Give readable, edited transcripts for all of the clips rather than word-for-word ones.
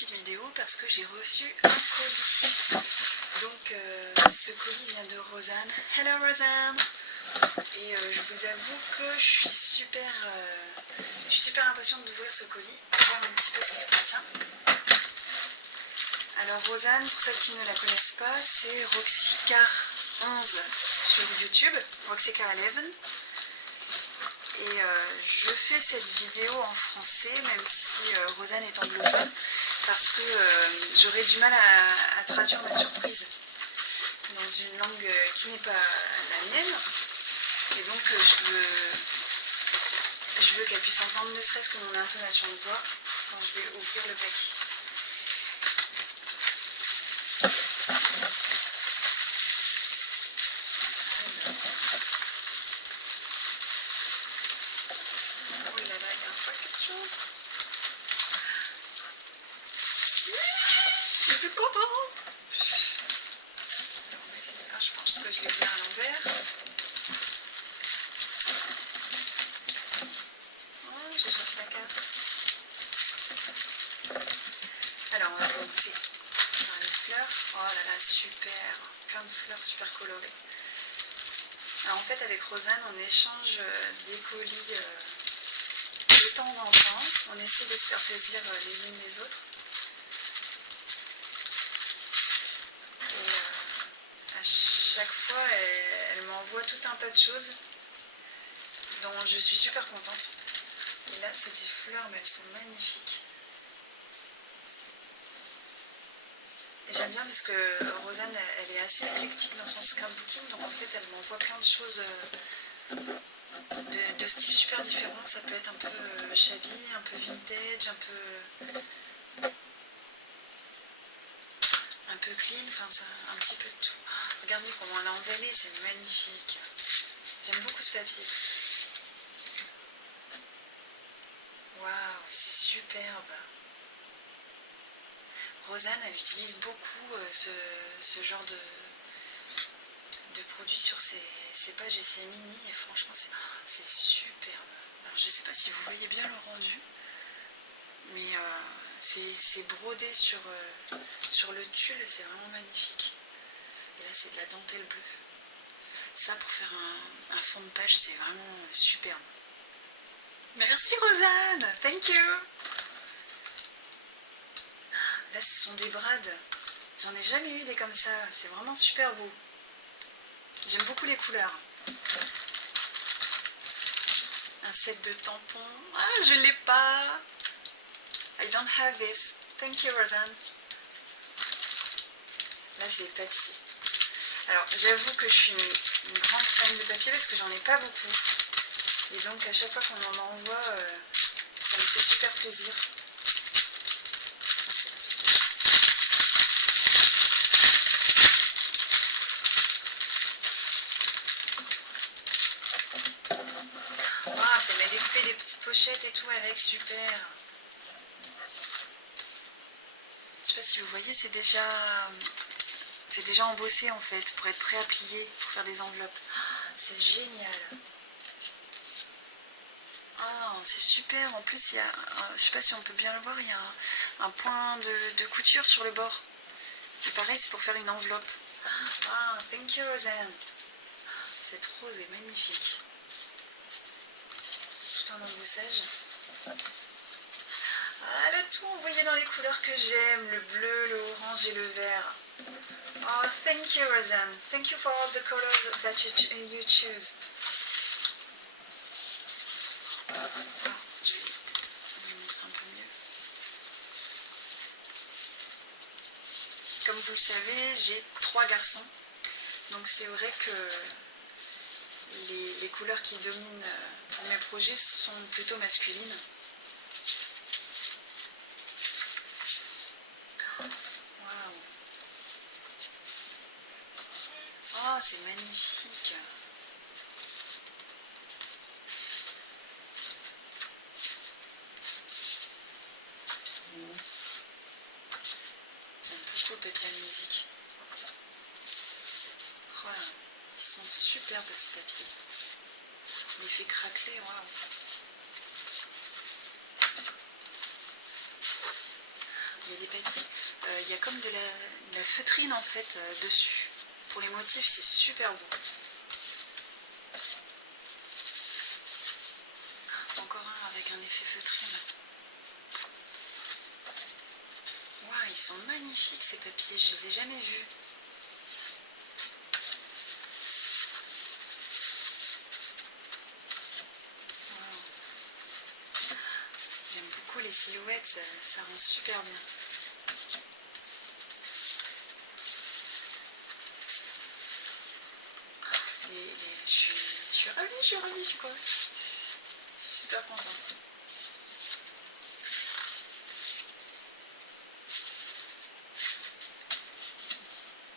petite vidéo parce que j'ai reçu un colis. Donc ce colis vient de Rosanne. Hello Rosanne. Et je vous avoue que je suis super impatiente d'ouvrir ce colis, voir un petit peu ce qu'il contient. Alors Rosanne, pour celles qui ne la connaissent pas, c'est Roxycar11 sur YouTube, Roxycar11. Et je fais cette vidéo en français, même si Rosanne est anglophone, parce que j'aurais du mal à traduire ma surprise dans une langue qui n'est pas la mienne. Et donc je veux qu'elle puisse entendre ne serait-ce que mon intonation de voix quand je vais ouvrir le paquet. Oh là là, il y a encore quelque chose. Je suis toute contente. Alors, on va essayer. Ah, je pense que je l'ai ouvert à l'envers. Oh, je cherche la carte. Alors, on va commencer par les fleurs. Oh là là, super. Plein de fleurs super colorées. Alors en fait, avec Rosanne, on échange des colis de temps en temps. On essaie de se faire plaisir les unes les autres. Et à chaque fois, elle m'envoie tout un tas de choses dont je suis super contente. Et là, c'est des fleurs, mais elles sont magnifiques. Et j'aime bien parce que Rosanne, elle est assez éclectique dans son scrapbooking, donc en fait, elle m'envoie plein de choses de styles super différents. Ça peut être un peu shabby, un peu vintage, un peu clean, enfin ça, un petit peu de tout. Regardez comment elle a emballé, c'est magnifique. J'aime beaucoup ce papier. Waouh, c'est superbe. Rosanne, elle utilise beaucoup ce genre de produits sur ses pages et ses mini, et franchement c'est superbe. Alors je sais pas si vous voyez bien le rendu, mais c'est brodé sur le tulle, c'est vraiment magnifique. Et là c'est de la dentelle bleue. Ça, pour faire un fond de page, c'est vraiment superbe. Merci Rosanne, thank you. Là, ce sont des brades. J'en ai jamais eu des comme ça. C'est vraiment super beau. J'aime beaucoup les couleurs. Un set de tampons. Ah, je l'ai pas. I don't have this. Thank you, Rosanne. Là, c'est le papier. Alors, j'avoue que je suis une grande fan de papier parce que j'en ai pas beaucoup. Et donc, à chaque fois qu'on m'en envoie, ça me fait super plaisir. Des petites pochettes et tout avec, super. Je sais pas si vous voyez, c'est déjà embossé en fait pour être prêt à plier, pour faire des enveloppes. C'est génial. Ah, c'est super. En plus, il y a, je sais pas si on peut bien le voir, il y a un point de couture sur le bord. Et pareil, c'est pour faire une enveloppe. Ah, thank you Rosanne. Cette rose est magnifique. En embossage. Ah, elle a tout envoyé dans les couleurs que j'aime, le bleu, le orange et le vert. Oh, thank you Rosanne. Thank you for all the colors that you choose. Oh, je vais peut-être me mettre un peu mieux. Comme vous le savez, j'ai 3 garçons. Donc c'est vrai que les couleurs qui dominent pour mes projets sont plutôt masculines. Waouh! Oh, c'est magnifique! J'aime beaucoup le papier à musique. Wow. Ils sont superbes ces papiers. L'effet craquelé, waouh. il y a des papiers. Il y a comme de la feutrine en fait dessus. Pour les motifs, c'est super beau. Encore un avec un effet feutrine. Waouh, ils sont magnifiques ces papiers, je les ai jamais vus. Wow. J'aime beaucoup les silhouettes, ça rend super bien. Je suis ravie, je suis quoi. Je suis super contente.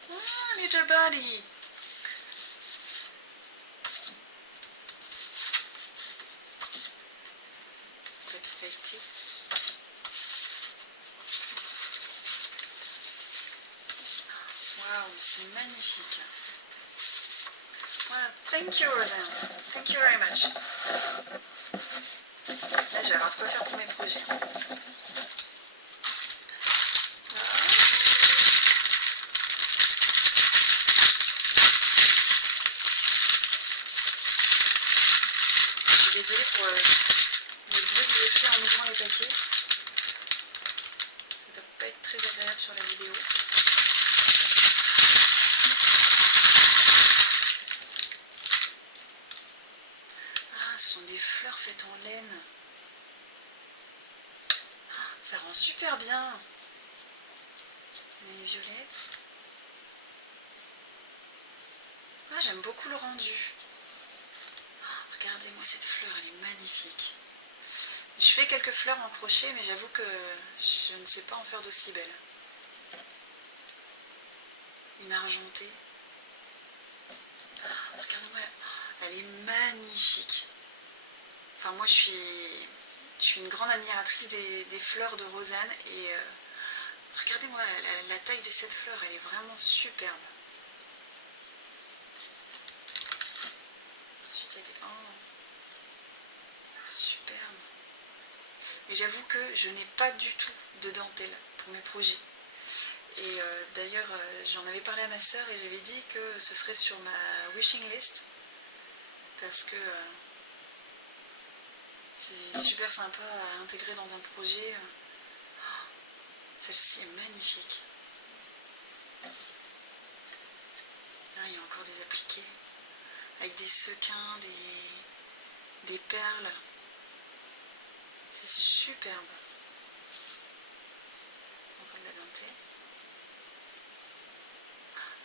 Ah, little buddy. Papier feuilleté. Waouh, c'est magnifique. Voilà, thank you Rosanne. Thank you very much. Là, je vais avoir de quoi faire pour mes projets. Je suis désolée pour le bruit que j'ai fait en ouvrant les papiers. Ça ne doit pas être très agréable sur la vidéo. Ah, ce sont des fleurs faites en laine. Ça rend super bien. Il y a une violette. Ah, j'aime beaucoup le rendu. Regardez-moi cette fleur, elle est magnifique. Je fais quelques fleurs en crochet, mais j'avoue que je ne sais pas en faire d'aussi belles. Une argentée. Regardez-moi, elle est magnifique. Enfin, moi, je suis une grande admiratrice des fleurs de Rosanne. Et regardez-moi, la taille de cette fleur, elle est vraiment superbe. Ensuite, il y a des... Oh, superbe. Et j'avoue que je n'ai pas du tout de dentelle pour mes projets. Et d'ailleurs, j'en avais parlé à ma soeur et j'avais dit que ce serait sur ma wishing list. Parce que c'est super sympa à intégrer dans un projet. Celle-ci est magnifique. Là, il y a encore des appliqués. Avec des sequins, des perles. C'est superbe. On voit de la dentelle.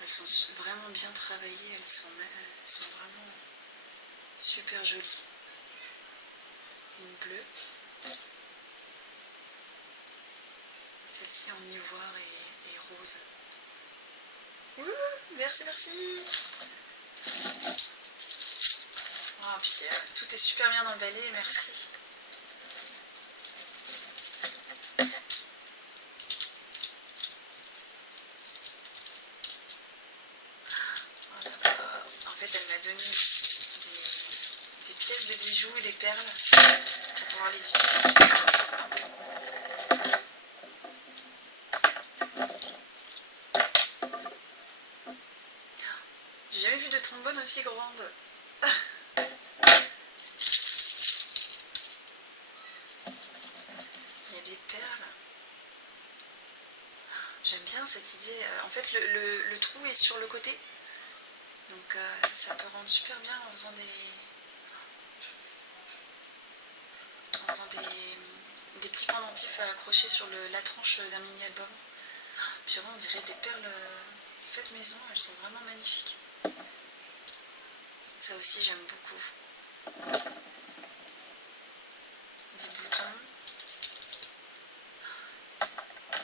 Elles sont vraiment bien travaillées, elles sont vraiment super jolies. Une bleue. Celle-ci en ivoire et rose. Ouh, merci, merci. Oh, puis, tout est super bien emballé, merci. En fait, elle m'a donné des pièces de bijoux et des perles pour pouvoir les utiliser comme ça. J'ai jamais vu de trombone aussi grande. Il y a des perles. J'aime bien cette idée. En fait, le trou est sur le côté. Donc ça peut rendre super bien en faisant des petits pendentifs à accrocher sur la tranche d'un mini-album. Puis vraiment, on dirait des perles faites maison. Elles sont vraiment magnifiques. Ça aussi, j'aime beaucoup. Des boutons.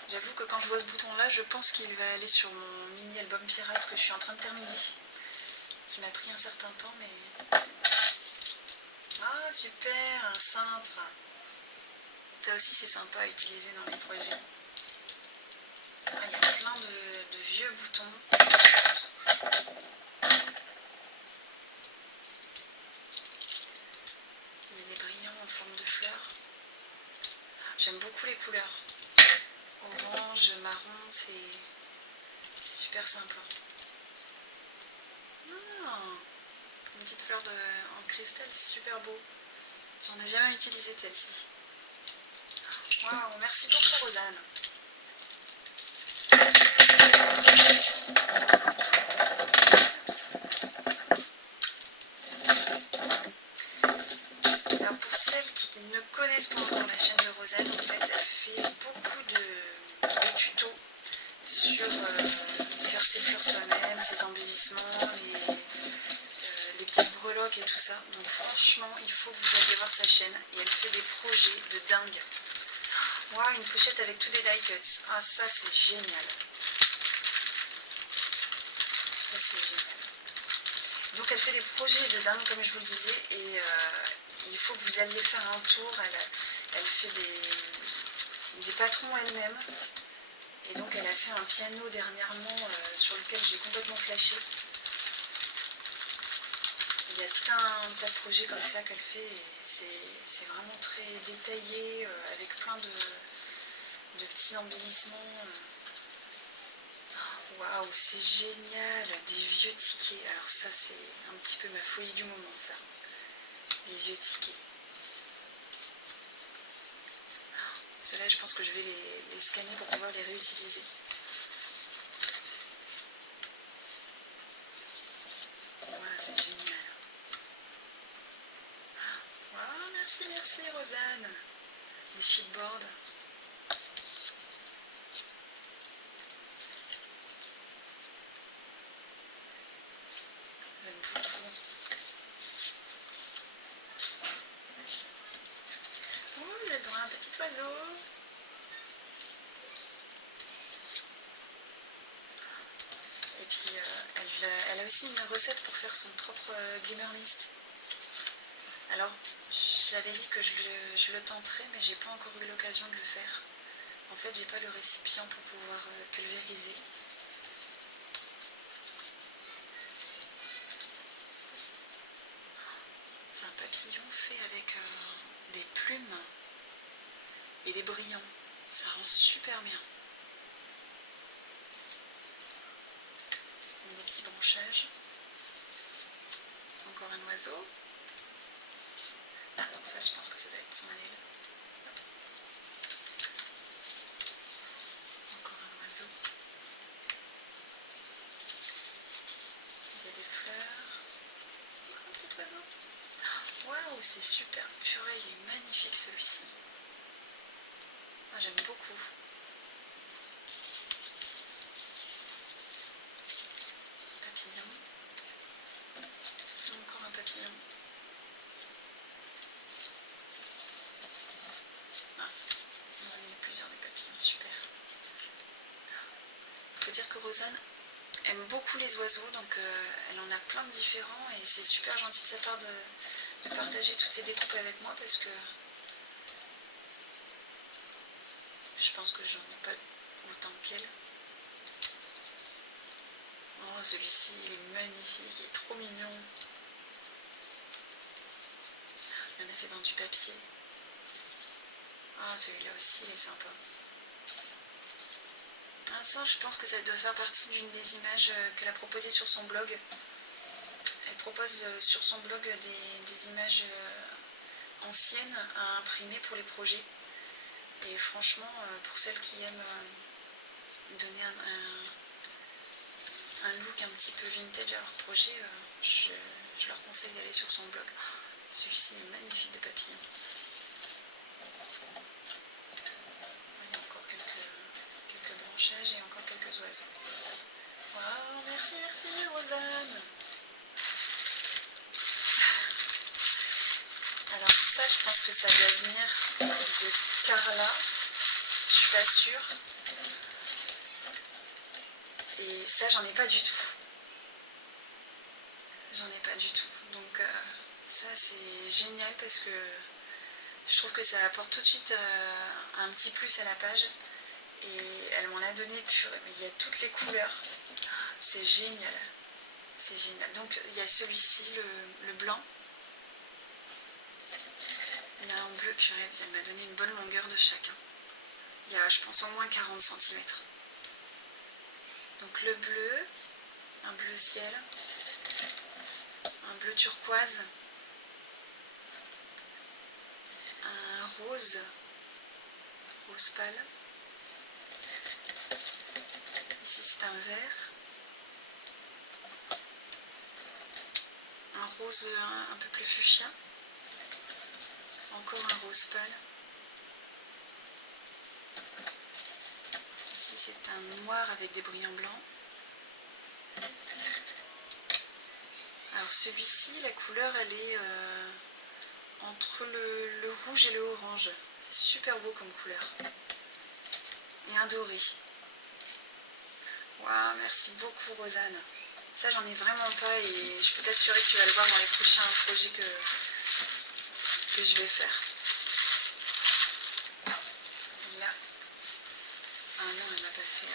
J'avoue que quand je vois ce bouton-là, je pense qu'il va aller sur mon mini-album pirate que je suis en train de terminer. Qui m'a pris un certain temps, mais... Ah, super, un cintre. Ça aussi, c'est sympa à utiliser dans les projets. Ah, il y a plein de vieux boutons. Il y a des brillants en forme de fleurs. J'aime beaucoup les couleurs. orange, marron, c'est super simple. Une petite fleur en cristal, c'est super beau. J'en ai jamais utilisé de celle-ci. Waouh, merci beaucoup Rosanne. Alors pour celles qui ne connaissent pas encore la chaîne de Rosanne, en fait elle fait beaucoup de tutos sur faire ses fleurs soi-même, ses embellissements, les petites breloques et tout ça. Donc franchement il faut que vous alliez voir sa chaîne, et elle fait des projets de dingue. Waouh, une pochette avec tous les die cuts. Ah ça c'est génial. Ça c'est génial. Donc elle fait des projets de dingue comme je vous le disais, et il faut que vous alliez faire un tour. Elle fait des patrons elle-même. Et donc elle a fait un piano dernièrement sur lequel j'ai complètement flashé. Il y a tout un tas de projets comme ça qu'elle fait, et c'est vraiment très détaillé, avec plein de petits embellissements. Waouh, c'est génial, des vieux tickets. Alors ça c'est un petit peu ma folie du moment, ça. Les vieux tickets. Ceux-là je pense que je vais les scanner pour pouvoir les réutiliser. Voilà, c'est génial. Wow, merci Rosanne. Des chipboards. J'aime beaucoup. Oh, il y a droit à un petit oiseau. Et puis elle a aussi une recette pour faire son propre glimmer mist. Alors j'avais dit que je le tenterais, mais j'ai pas encore eu l'occasion de le faire. En fait j'ai pas le récipient pour pouvoir pulvériser. C'est un papillon fait avec des plumes et des brillants. Ça rend super bien. Il y a des petits branchages. Encore un oiseau. Ah donc ça je pense que ça doit être son aile. Encore un oiseau. Il y a des fleurs. Un petit oiseau. Waouh, c'est super. Purée, il est magnifique celui-ci. Ah, j'aime beaucoup. Papillon. Encore un papillon. Ah, on en a eu plusieurs des papillons, super. Il faut dire que Rosanne aime beaucoup les oiseaux, donc elle en a plein de différents, et c'est super gentil de sa part de partager toutes ces découpes avec moi, parce que je pense que j'en ai pas autant qu'elle. Oh, celui-ci il est magnifique, il est trop mignon. Il en a fait dans du papier. Ah, celui-là aussi il est sympa. Ah, ça je pense que ça doit faire partie d'une des images qu'elle a proposées sur son blog. Elle propose sur son blog des images anciennes à imprimer pour les projets. Et franchement, pour celles qui aiment donner un look un petit peu vintage à leur projet, je leur conseille d'aller sur son blog. Celui-ci est magnifique de papillon. Il y a encore quelques branchages et encore quelques oiseaux. Waouh, merci Rosanne. Alors ça, je pense que ça doit venir de Carla, je suis pas sûre. Et ça, j'en ai pas du tout. J'en ai pas du tout. Donc ça, c'est génial parce que je trouve que ça apporte tout de suite un petit plus à la page. Et elle m'en a donné purée, mais il y a toutes les couleurs. C'est génial. C'est génial. Donc il y a celui-ci, le blanc. Il y a un bleu, purée, elle m'a donné une bonne longueur de chacun. Il y a, je pense, au moins 40 cm. Donc le bleu, un bleu ciel, un bleu turquoise, un rose, rose pâle. Ici c'est un vert, un rose un peu plus fuchsia, encore un rose pâle. Ici c'est un noir avec des brillants blancs. Alors celui-ci, la couleur elle est entre le rouge et le orange. C'est super beau comme couleur. Et un doré. Waouh, merci beaucoup Rosanne. Ça j'en ai vraiment pas et je peux t'assurer que tu vas le voir dans les prochains projets que je vais faire. Là. Ah non, elle m'a pas fait.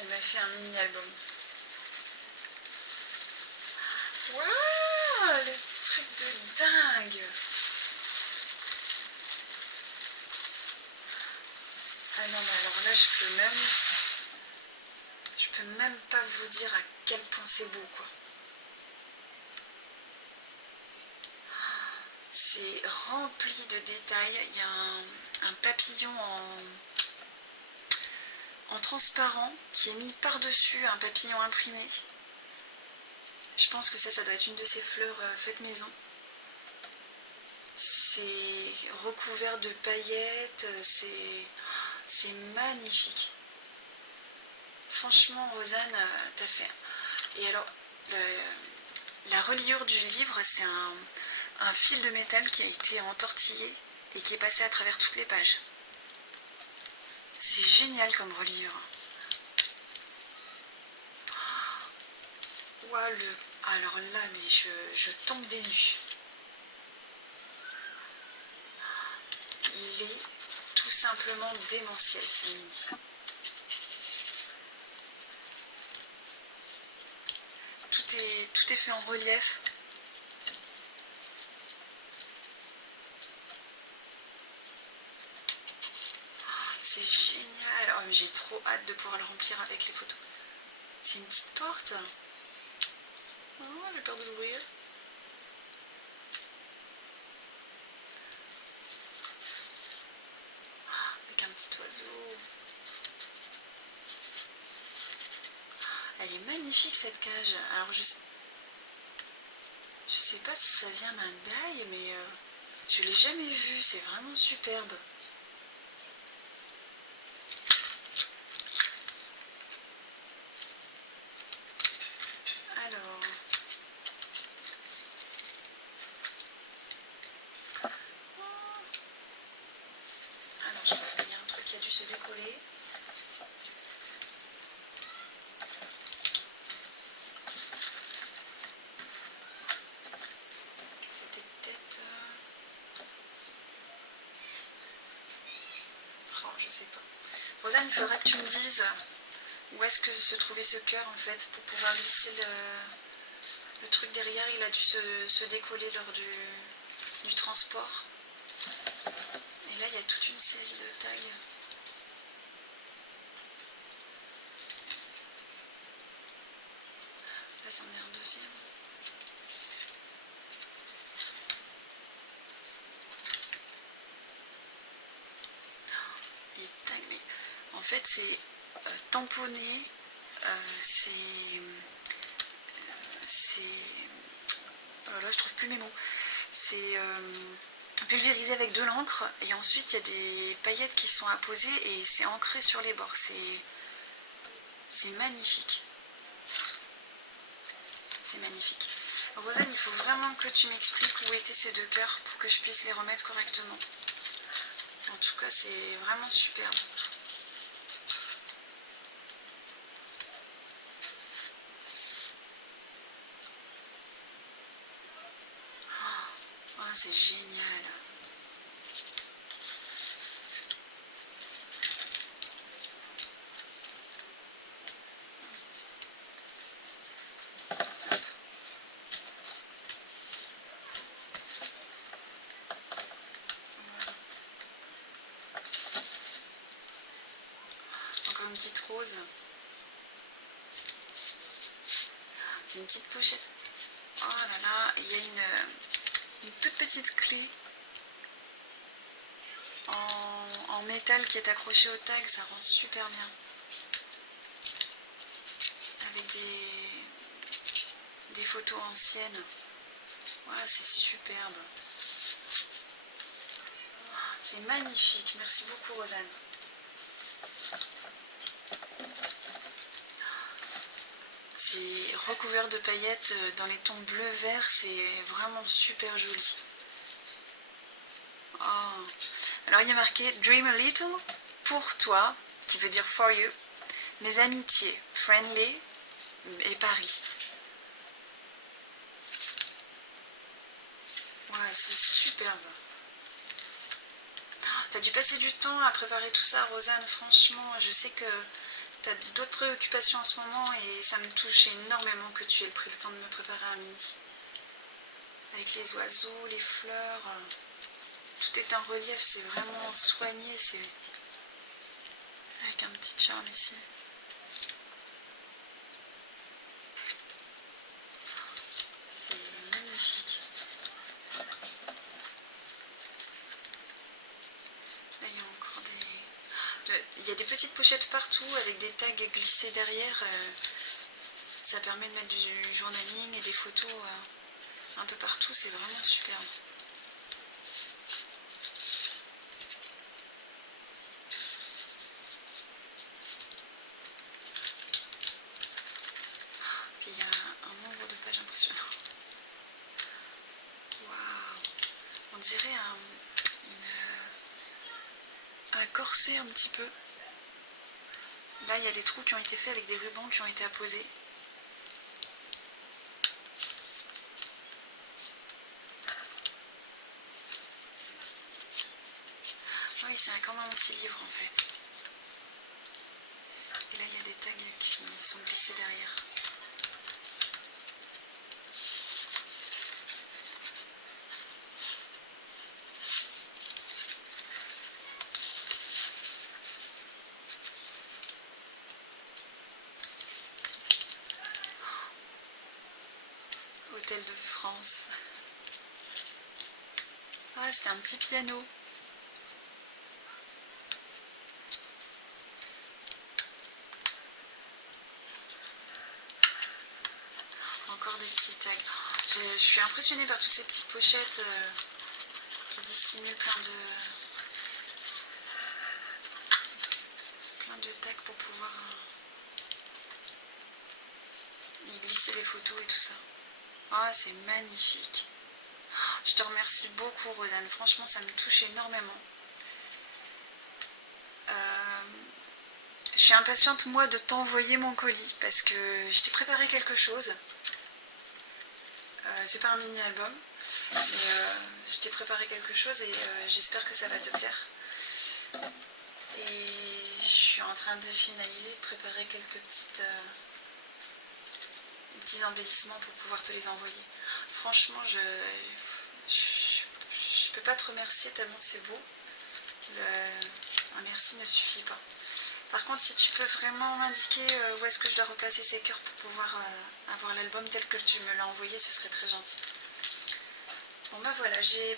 Elle m'a fait un mini-album. Waouh, le truc de dingue. Ah non, mais alors là, je peux même pas vous dire à quel point c'est beau, quoi. C'est rempli de détails. Il y a un papillon en transparent qui est mis par-dessus un papillon imprimé. Je pense que ça doit être une de ces fleurs faites maison. C'est recouvert de paillettes, c'est magnifique. Franchement, Rosanne, t'as fait. Et alors, la reliure du livre, c'est un fil de métal qui a été entortillé et qui est passé à travers toutes les pages. C'est génial comme reliure. Ouah, alors là, mais je tombe des nues. Il est tout simplement démentiel ce midi. Tout est fait en relief. C'est génial. Oh, j'ai trop hâte de pouvoir le remplir avec les photos. C'est une petite porte. Oh, j'ai peur de l'ouvrir. Avec un petit oiseau. Elle est magnifique cette cage. Alors je sais pas si ça vient d'un die, mais je l'ai jamais vu. C'est vraiment superbe. Alors je pense qu'il y a un truc qui a dû se décoller. C'était peut-être... Oh, je sais pas. Rosanne, il faudra que tu me dises où est-ce que se trouvait ce cœur en fait pour pouvoir glisser le truc derrière. Il a dû se décoller lors du transport. Et là, il y a toute une série de tags. Là, c'en est un deuxième. Les tags, mais en fait, c'est tamponné. Oh là là, je trouve plus mes mots. C'est pulvérisé avec de l'encre et ensuite il y a des paillettes qui sont apposées et c'est ancré sur les bords. C'est magnifique. C'est magnifique. Rosanne, il faut vraiment que tu m'expliques où étaient ces deux cœurs pour que je puisse les remettre correctement. En tout cas, c'est vraiment superbe. Oh, c'est génial. petite rose. C'est une petite pochette. Oh là là, il y a une toute petite clé en métal qui est accrochée au tag, ça rend super bien. Avec des photos anciennes. Voilà, c'est superbe. C'est magnifique. Merci beaucoup, Rosanne. C'est recouvert de paillettes dans les tons bleu-vert. C'est vraiment super joli. Oh. Alors, il y a marqué « Dream a little » pour toi, qui veut dire « for you ». Mes amitiés, « friendly » et Paris. Ouais, c'est superbe. T'as dû passer du temps à préparer tout ça, Rosanne. Franchement, je sais que t'as d'autres préoccupations en ce moment et ça me touche énormément que tu aies pris le temps de me préparer un mini. Avec les oiseaux, les fleurs, tout est en relief, c'est vraiment soigné. C'est avec un petit charme ici. Il y a des petites pochettes partout avec des tags glissés derrière. Ça permet de mettre du journaling et des photos un peu partout. C'est vraiment superbe. Puis il y a un nombre de pages impressionnant. Waouh! On dirait un corset un petit peu. Là, il y a des trous qui ont été faits avec des rubans qui ont été apposés. Oui, c'est comme un petit livre en fait. Et là, il y a des tags qui sont glissés derrière. Hôtel de France. Ah, c'était un petit piano. Encore des petits tags. Je suis impressionnée par toutes ces petites pochettes qui dissimulent plein de tags pour pouvoir y glisser les photos et tout ça. Ah, c'est magnifique. Je te remercie beaucoup, Rosanne. Franchement, ça me touche énormément. Je suis impatiente, moi, de t'envoyer mon colis parce que je t'ai préparé quelque chose. C'est pas un mini-album, mais je t'ai préparé quelque chose et j'espère que ça va te plaire. Et je suis en train de finaliser, de préparer quelques petits embellissements pour pouvoir te les envoyer. Franchement, je peux pas te remercier tellement c'est beau. Un merci ne suffit pas. Par contre, si tu peux vraiment m'indiquer où est-ce que je dois replacer ces cœurs pour pouvoir avoir l'album tel que tu me l'as envoyé, ce serait très gentil. Bon bah voilà, j'ai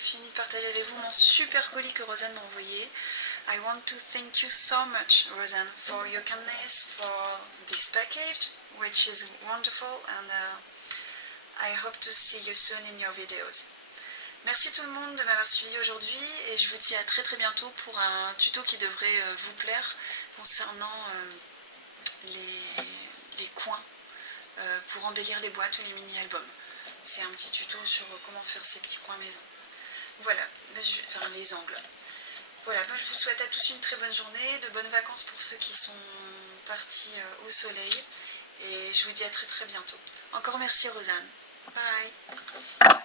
fini de partager avec vous mon super colis que Rosanne m'a envoyé. I want to thank you so much, Rosanne, for your kindness, for this package, which is wonderful, and I hope to see you soon in your videos. Merci tout le monde de m'avoir suivi aujourd'hui et je vous dis à très bientôt pour un tuto qui devrait vous plaire concernant les coins pour embellir les boîtes ou les mini-albums. C'est un petit tuto sur comment faire ces petits coins maison. Voilà, enfin les angles. Voilà, je vous souhaite à tous une très bonne journée, de bonnes vacances pour ceux qui sont partis au soleil et je vous dis à très bientôt. Encore merci Rosanne. Bye.